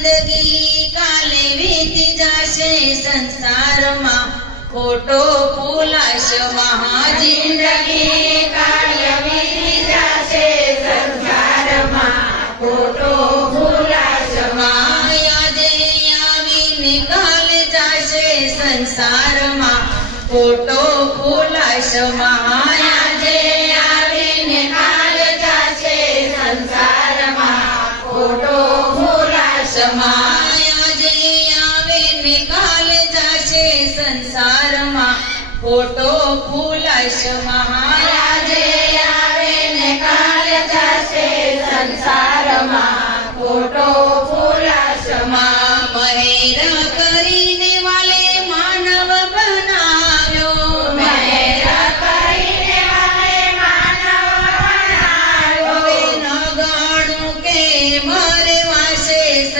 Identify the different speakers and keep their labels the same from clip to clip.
Speaker 1: જિંદગી કાલે વીતી જશે સંસારમાં. ખોટો ફૂલાશે મહા જિંદગી કાલે વીતી જશે સંસારમાં. ખોટો ફૂલાશે માયાજે આવીને કાલે જશે સંસારમાં. ખોટો ફૂલાશે મહા ફૂલાશ માયા જે આવીને કાલ જશે સંસારમાં ખોટો ફૂલાશ માયા જે આવીને કાલ જશે સંસારમાં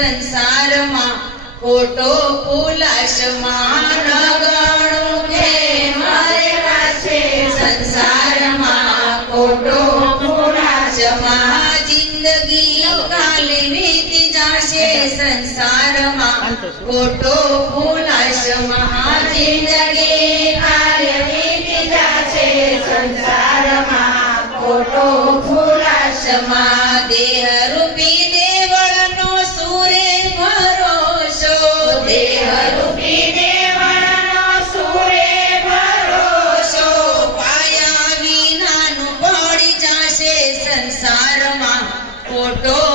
Speaker 1: સંસારમાં ખોટો ફૂલાશમાં ન કે મારે વાસે સંસારમાં ખોટો જિંદગી કાલે વીતી જશે સંસારમાં ખોટો ફૂલાશ મહા જિંદગી કાલે વીતી જશે સંસારમાં ખોટો ફૂલાશમાં દેહ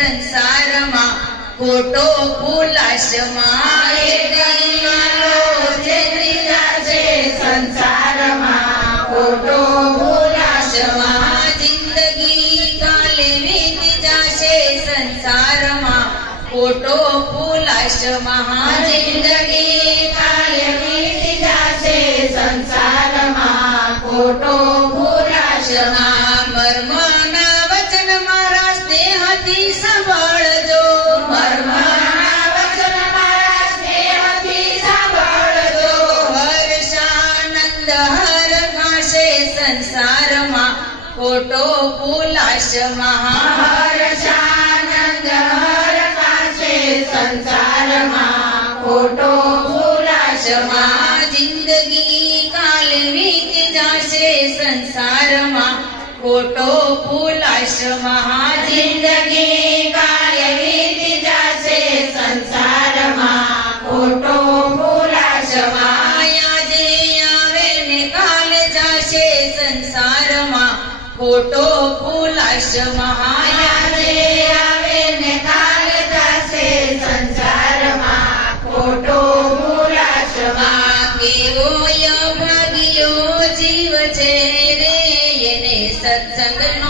Speaker 1: સંસારમાં ખોટો ફૂલાશમાં એક દીવાલો છેતરી જશે સંસારમાં ખોટો ફૂલાશમાં જિંદગી જિંદગી ખોટો ફૂલાશ મહાહર્ષાનંદ હર પાસે સંસારમાં. ખોટો ફૂલાશમાં જિંદગી, કાલ વીત જાશે સંસારમાં. ખોટો ફૂલાશ મહા જિંદગી ખોટો ફૂલાશ મહાયા રે આવે ને કાલ જાશે સંસારમાં. ખોટો ફૂલાશમાં કેવો યભાગીયો જીવ છે રે, એને સત્સંગનો